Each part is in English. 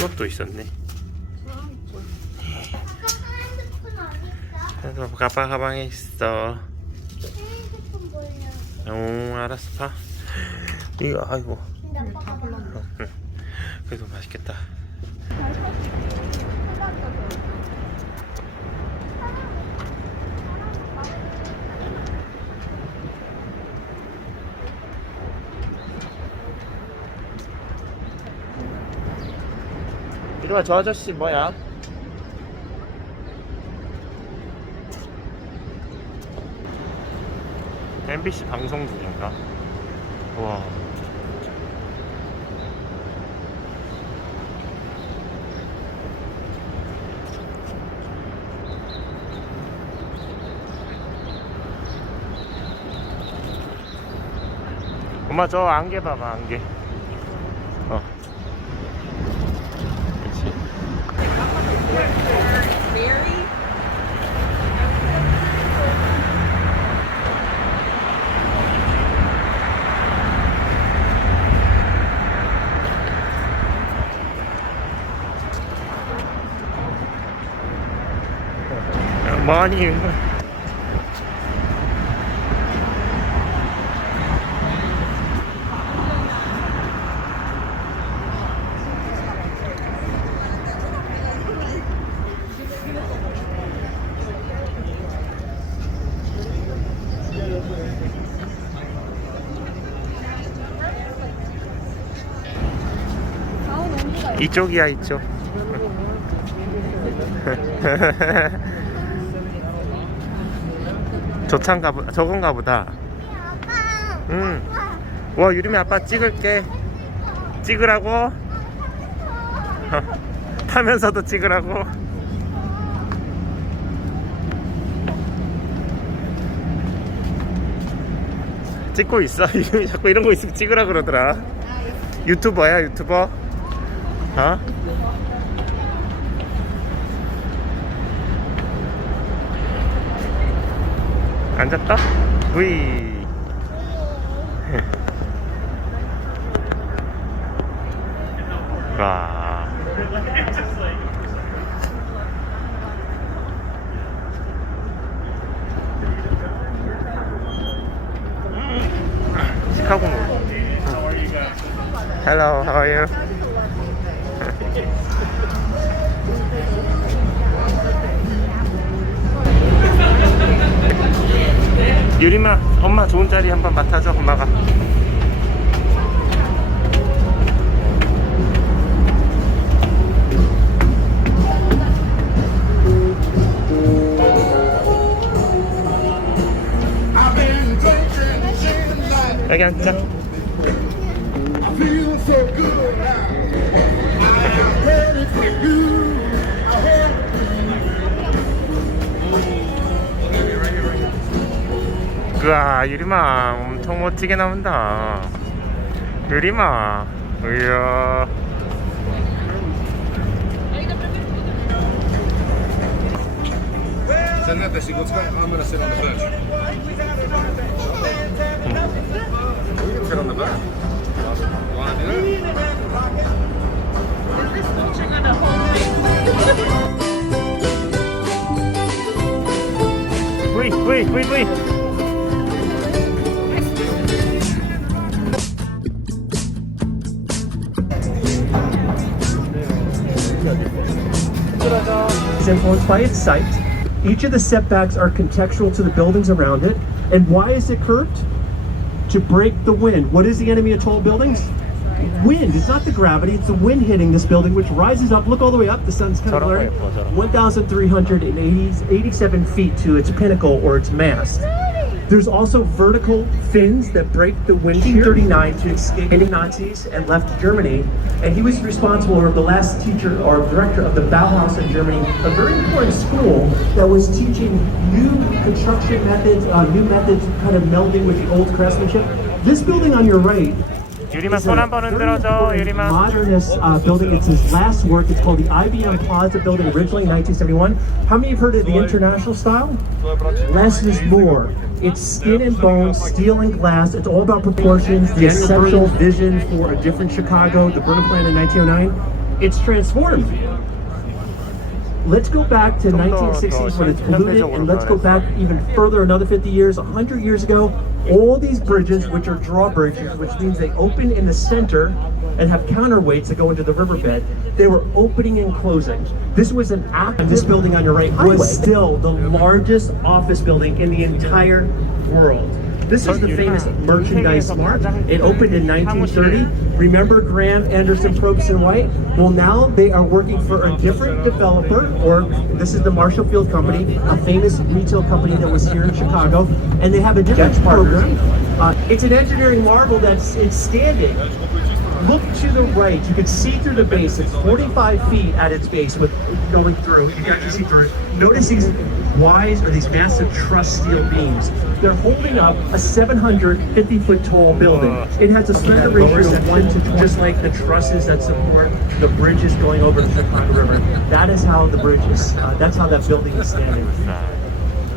이것도 있었네. 그래서 아빠 가방에 있어. 핸드폰 보려. 오, 알았어. 봐. 이거 아이고. 근데 아빠가 봐. 응. 그래도 맛있겠다. 이리와. 저 아저씨 뭐야? MBC 방송 중인가? 우와. 엄마 저 안개 봐봐, 안개. 그렇지. 많이 이쪽이야, 이쪽. 저건가 보다. 응. 와, 유림이 아빠 찍을게. 찍으라고? 타면서도 찍으라고? 찍고 있어. 유림이 자꾸 이런 거 있으면 찍으라 그러더라. 유튜버야, 유튜버? 어? 앉았다? 으이. 와. 시카고. Hello, how are you? 유림아, 엄마 좋은 자리 한번 맡아줘, 엄마가. 여기 앉자. 우와, 유림아 엄청 멋지게 나온다. 유림아, 이야. Sen näette sivut, I'm gonna sit on the bench. You can sit on the bench. Wanna do it? V. Is influenced by its site. Each of the setbacks are contextual to the buildings around it. And why is it curved? To break the wind. What is the enemy of tall buildings? Wind. It's not the gravity, it's the wind hitting this building, which rises up. Look all the way up. The sun's kind of blurry. 1,387 feet to its pinnacle or its mast. There's also vertical fins that break the wind shear. 1939 to escape the Nazis and left Germany. And he was responsible, or the last teacher or director of the Bauhaus in Germany, a very important school that was teaching new construction methods, new methods kind of melding with the old craftsmanship. This building on your right 유림아 is 손 a 한번 very 흔들어줘, important 유림아. modernist building. It's his last work. It's called the IBM Plaza building, originally in 1971. How many have heard of the international style? Less is more. It's skin and bone, steel and glass. It's all about proportions, the essential vision for a different Chicago, the Burnham Plan in 1909. it's transformed. Let's go back to 1960s when it's polluted, and let's go back even further, another 50 years, 100 years ago. All these bridges, which are drawbridges, which means they open in the center and have counterweights that go into the riverbed, they were opening and closing. This was an act. This building on your right was still the largest office building in the entire world. This is the famous Merchandise Mart. It opened in 1930. Remember Graham, Anderson, Probst, and White? Well, now they are working for a different developer, or this is the Marshall Field Company, a famous retail company that was here in Chicago, and they have a different program. It's an engineering marvel it's standing. Look to the right. You can see through the base. It's 45 feet at its base with going through. You can actually see through it. Notice these wise or these massive truss steel beams. They're holding up a 750-foot tall building. It has a slender ratio of 1 to 20, just like the trusses that support the bridges going over the Chicago River. That is how the bridge is. That's how that building is standing.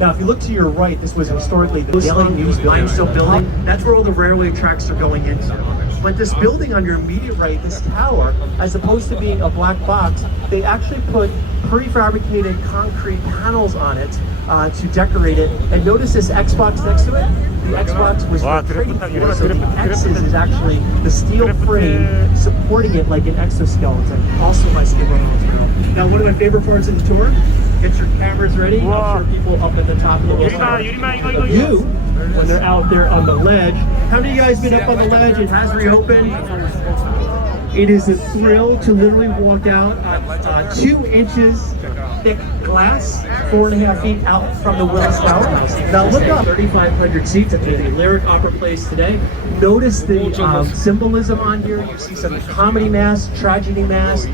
Now, if you look to your right, this was historically the Daily News limestone building. That's where all the railway tracks are going into. But this building on your immediate right, this tower, as opposed to being a black box, they actually put prefabricated concrete panels on it to decorate it. And notice this Xbox next to it? The Xbox was the trading floor, so the X's is actually the steel frame supporting it like an exoskeleton. Also my skin material. Now, one of my favorite parts of the tour, get your cameras ready. I'm sure people up at the top of the list. You, when they're out there on the ledge. How many of you guys been up on the ledge? It has reopened. It is a thrill to literally walk out on 2 inches thick glass, 4.5 feet out from the Willis Tower. Now look up, 3,500 seats at the Lyric Opera Place today. Notice the symbolism on here. You see some comedy masks, tragedy masks.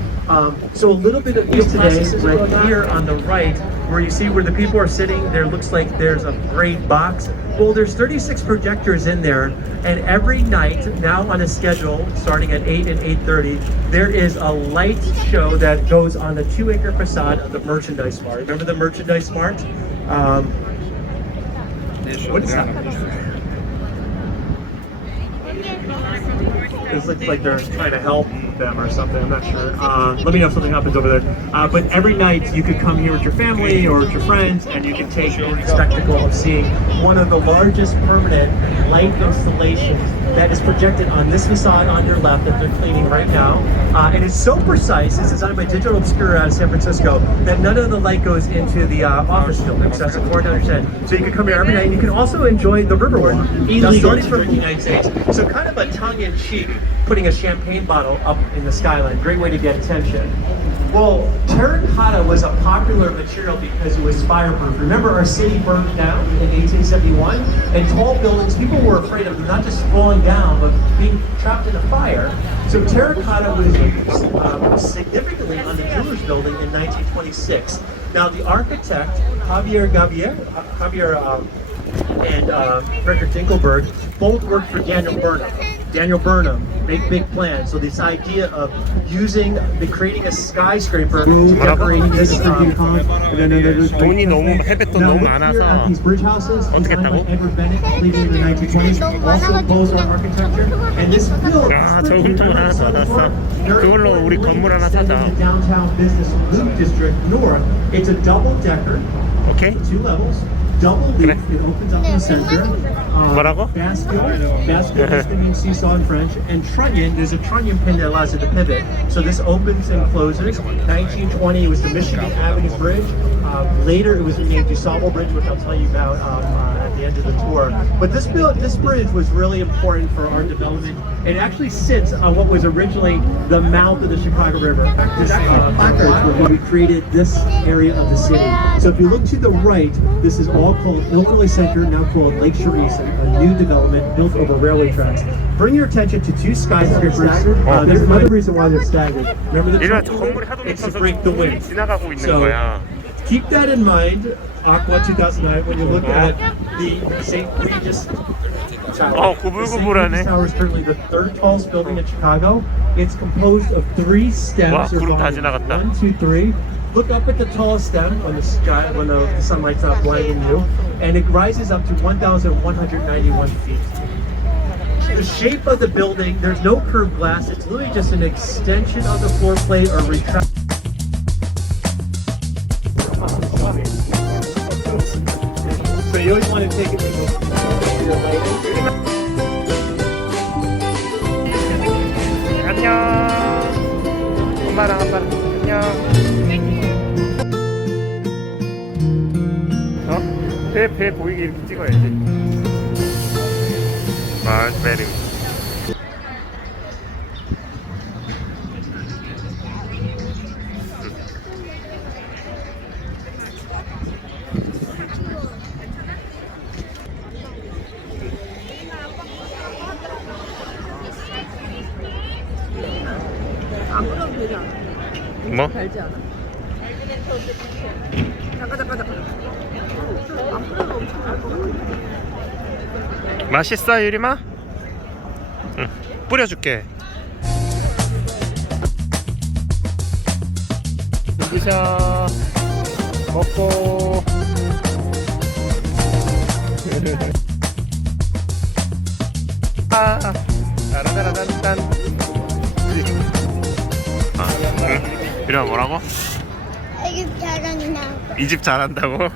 So a little bit of these today, right here on the right, where you see where the people are sitting, there looks like there's a great box. Well, there's 36 projectors in there, and every night, now on a schedule, starting at 8 and 8:30, there is a light show that goes on the 2-acre facade of the Merchandise Mart. Remember the Merchandise Mart? What is that? It looks like they're trying to help them or something, I'm not sure. Let me know if something happens over there. But every night you could come here with your family or with your friends, and you can take the spectacle of seeing one of the largest permanent light installations that is projected on this facade on your left that they're cleaning right now. And it's so precise, it's designed by Digital Obscura out of San Francisco, that none of the light goes into the office building. So that's important to understand. So you can come here every night, and you can also enjoy the Riverwalk. Now, starting from the United States. So kind of a tongue-in-cheek, putting a champagne bottle up in the skyline. Great way to get attention. Well, terracotta was a popular material because it was fireproof. Remember, our city burned down in 1871, and tall buildings, people were afraid of them not just falling down, but being trapped in a fire. So terracotta was used significantly on the Jewelers Building in 1926. Now, the architect, Javier and Frederick Dinkelberg both worked for Daniel Burnham. Daniel Burnham, big plan. So this idea of creating a skyscraper, decorating this. 돈이 너무 햇볕도 너무 많아서 These bridge houses, 어떻겠다고? Edward Bennett, completed in the 1920s, also Beaux-Arts architecture. And this build. 저 훔쳐을 하나 더 샀어. 그걸로 우리 건물 하나 사자. Downtown business loop district north. It's a double decker. 오케이? 2 levels. Double leaf, it opens up in the center. 뭐라고? Bascule is the mean seesaw in French. And trunnion, there's a trunnion pin that allows it to pivot. So this opens and closes. 1920, it was the Michigan Avenue Bridge. Later, it was named DuSable Bridge, which I'll tell you about at the end of the tour. But this bridge was really important for our development. It actually sits on what was originally the mouth of the Chicago River. This placards were when we created this area of the city. So if you look to the right, this is all called Ilkley Center, now called Lake Charisse, a new development built over railway tracks. Bring your attention to 2 skyscrapers. There's another reason why they're staggered. Remember the 건물이 하도 it's to 높아서 break the wind. 지나가고 있는 So 거야. keep that in mind, Aqua 2009, when you look at the St. Regis Tower. 구불구불하네. The St. Regis Tower is currently the 3rd tallest building in Chicago. It's composed of 3 steps. 와, 구름 다 volumes. 지나갔다. 1, 2, 3. Look up at the tallest stem when the sunlight's not blinding you, and it rises up to 1,191 feet. the shape of the building, there's no curved glass. It's literally just an extension of the floor plate or retract. So you always want to take it to your lighting. 안녕. 엄마랑 아빠랑 안녕. 어? 배 보이게 이렇게 찍어야지. 마을베리. 안 끓여도 되지 않아? 뭐? 달지 않아? 잠깐. 안 끓여도 엄청 달것 같아. 맛있어 유리마? 응. 뿌려줄게. 드셔. 먹고. 아, 따라따라딴딴. 아, 응? 유리마 뭐라고? 이게 잘한다. 이 집 잘한다고?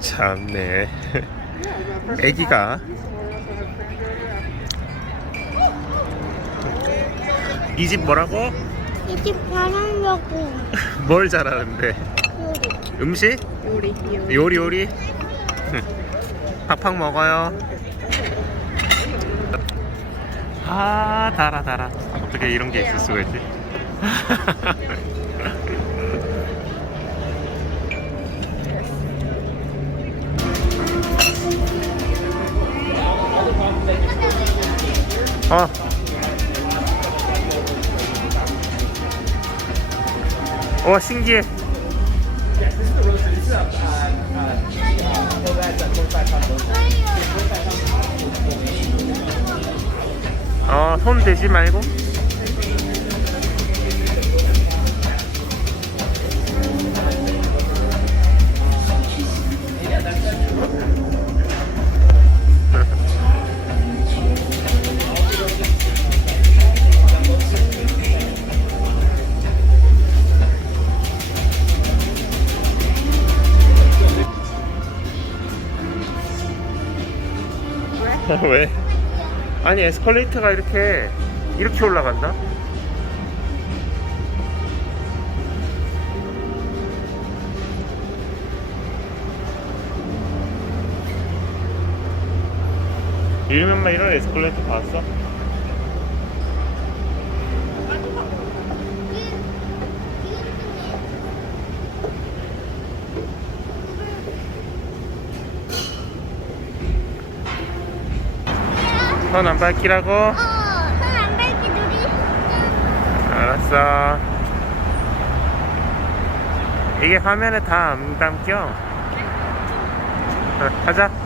참네. 애기가 이 집 뭐라고? 이 집 잘한다고. 뭘 잘하는데? 요리. 음식? 요리. 팍팍 먹어요. 아 달아. 어떻게 이런 게 있을 수가 있지? 신기해. 손 대지 말고. 왜? 아니 에스컬레이터가 이렇게 올라간다? 이러면 이런 에스컬레이터 봤어? 손 안 밟기라고? 손 안 밟기 누리. 알았어. 이게 화면에 다 안 담겨. 가자.